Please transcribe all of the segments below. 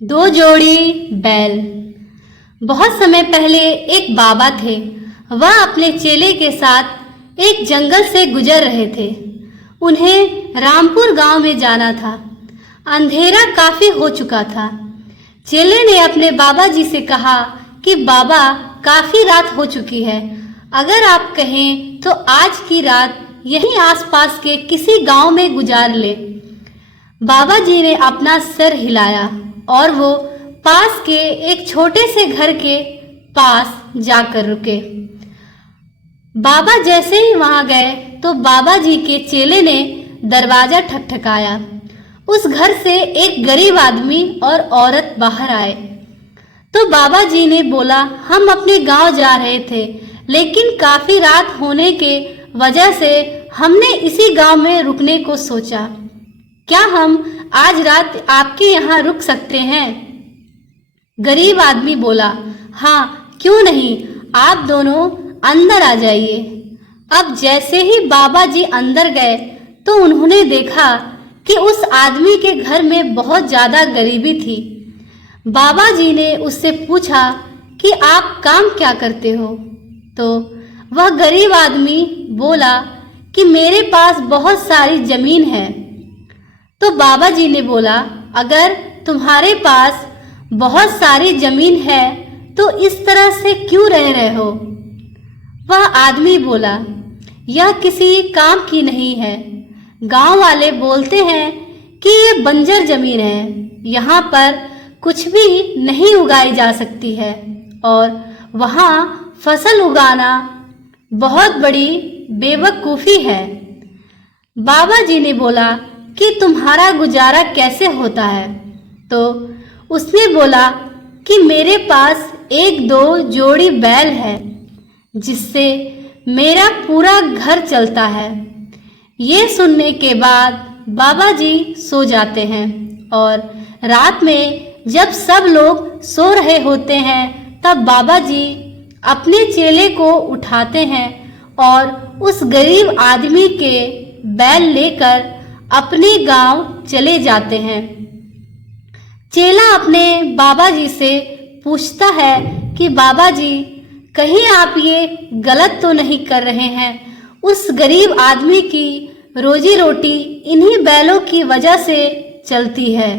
दो जोड़ी बैल। बहुत समय पहले एक बाबा थे। वह अपने चेले के साथ एक जंगल से गुजर रहे थे। उन्हें रामपुर गांव में जाना था। अंधेरा काफी हो चुका था। चेले ने अपने बाबा जी से कहा कि बाबा, काफी रात हो चुकी है, अगर आप कहें तो आज की रात यहीं आसपास के किसी गांव में गुजार ले। बाबा जी ने अपना सिर हिलाया और वो पास के एक छोटे से घर के पास जाकर रुके। बाबा जैसे ही वहां गए तो बाबा जी के चेले ने दरवाजा ठकठकाया। उस घर से एक गरीब आदमी और औरत बाहर आए तो बाबा जी ने बोला, हम अपने गांव जा रहे थे, लेकिन काफी रात होने के वजह से हमने इसी गांव में रुकने को सोचा। क्या हम आज रात आपके यहाँ रुक सकते हैं? गरीब आदमी बोला, हाँ, क्यों नहीं, आप दोनों अंदर आ जाइए। अब जैसे ही बाबा जी अंदर गए तो उन्होंने देखा कि उस आदमी के घर में बहुत ज्यादा गरीबी थी। बाबा जी ने उससे पूछा कि आप काम क्या करते हो? तो वह गरीब आदमी बोला कि मेरे पास बहुत सारी जमीन है। तो बाबा जी ने बोला, अगर तुम्हारे पास बहुत सारी जमीन है तो इस तरह से क्यों रह रहे हो? वह आदमी बोला, यह किसी काम की नहीं है। गांव वाले बोलते हैं कि ये बंजर जमीन है, यहाँ पर कुछ भी नहीं उगाई जा सकती है और वहाँ फसल उगाना बहुत बड़ी बेवकूफ़ी है। बाबा जी ने बोला कि तुम्हारा गुजारा कैसे होता है? तो उसने बोला कि मेरे पास एक दो जोड़ी बैल है जिससे मेरा पूरा घर चलता है। ये सुनने के बाद बाबा जी सो जाते हैं और रात में जब सब लोग सो रहे होते हैं तब बाबा जी अपने चेले को उठाते हैं और उस गरीब आदमी के बैल लेकर अपने गांव चले जाते हैं। चेला अपने बाबा जी से पूछता है कि बाबा जी, कहीं आप ये गलत तो नहीं कर रहे हैं? उस गरीब आदमी की रोजी रोटी इन्हीं बैलों की वजह से चलती है।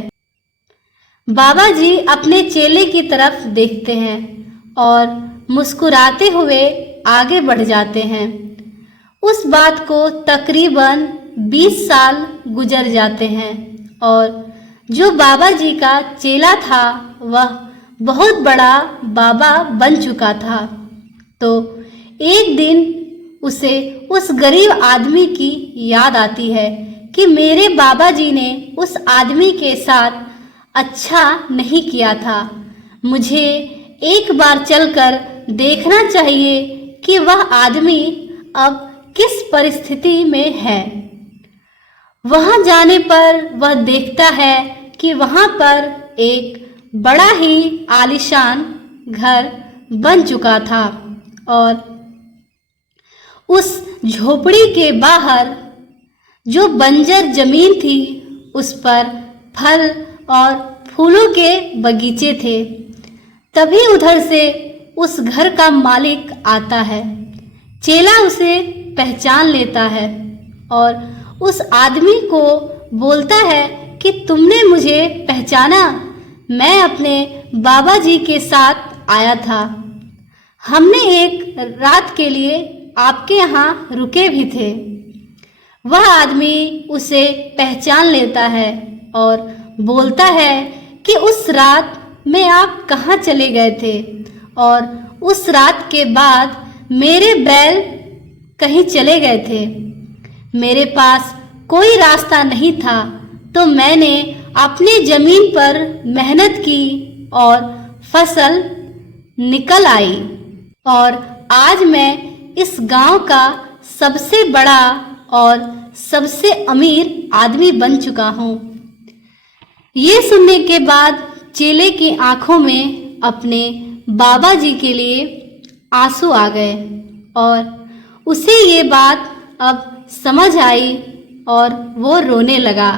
बाबा जी अपने चेले की तरफ देखते हैं और मुस्कुराते हुए आगे बढ़ जाते हैं। उस बात को तकरीबन 20 साल गुजर जाते हैं और जो बाबा जी का चेला था वह बहुत बड़ा बाबा बन चुका था। तो एक दिन उसे उस गरीब आदमी की याद आती है कि मेरे बाबा जी ने उस आदमी के साथ अच्छा नहीं किया था। मुझे एक बार चलकर देखना चाहिए कि वह आदमी अब किस परिस्थिति में है। वहां जाने पर वह देखता है कि वहां पर एक बड़ा ही आलीशान घर बन चुका था और उस झोपड़ी के बाहर जो बंजर जमीन थी उस पर फल और फूलों के बगीचे थे। तभी उधर से उस घर का मालिक आता है। चेला उसे पहचान लेता है और उस आदमी को बोलता है कि तुमने मुझे पहचाना? मैं अपने बाबा जी के साथ आया था। हमने एक रात के लिए आपके यहाँ रुके भी थे। वह आदमी उसे पहचान लेता है और बोलता है कि उस रात में आप कहाँ चले गए थे और उस रात के बाद मेरे बैल कहीं चले गए थे। मेरे पास कोई रास्ता नहीं था तो मैंने अपनी जमीन पर मेहनत की और फसल निकल आई और आज मैं इस गांव का सबसे बड़ा और सबसे अमीर आदमी बन चुका हूँ। ये सुनने के बाद चेले की आंखों में अपने बाबा जी के लिए आंसू आ गए और उसे ये बात अब समझ आई और वो रोने लगा।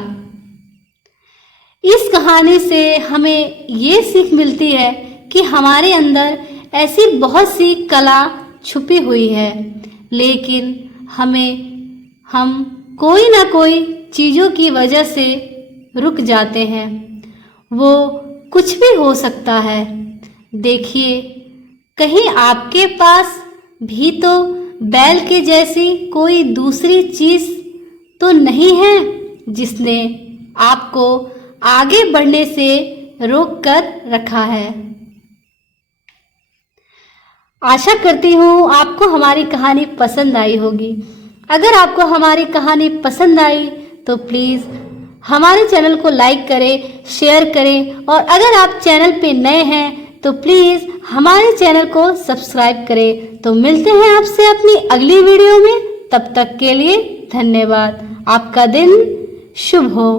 इस कहानी से हमें ये सीख मिलती है कि हमारे अंदर ऐसी बहुत सी कला छुपी हुई है, लेकिन हम कोई ना कोई चीज़ों की वजह से रुक जाते हैं। वो कुछ भी हो सकता है। देखिए, कहीं आपके पास भी तो बैल के जैसी कोई दूसरी चीज़ तो नहीं है जिसने आपको आगे बढ़ने से रोक कर रखा है। आशा करती हूँ आपको हमारी कहानी पसंद आई होगी। अगर आपको हमारी कहानी पसंद आई तो प्लीज़ हमारे चैनल को लाइक करें, शेयर करें, और अगर आप चैनल पे नए हैं तो प्लीज़ हमारे चैनल को सब्सक्राइब करें। तो मिलते हैं आपसे अपनी अगली वीडियो में। तब तक के लिए धन्यवाद। आपका दिन शुभ हो।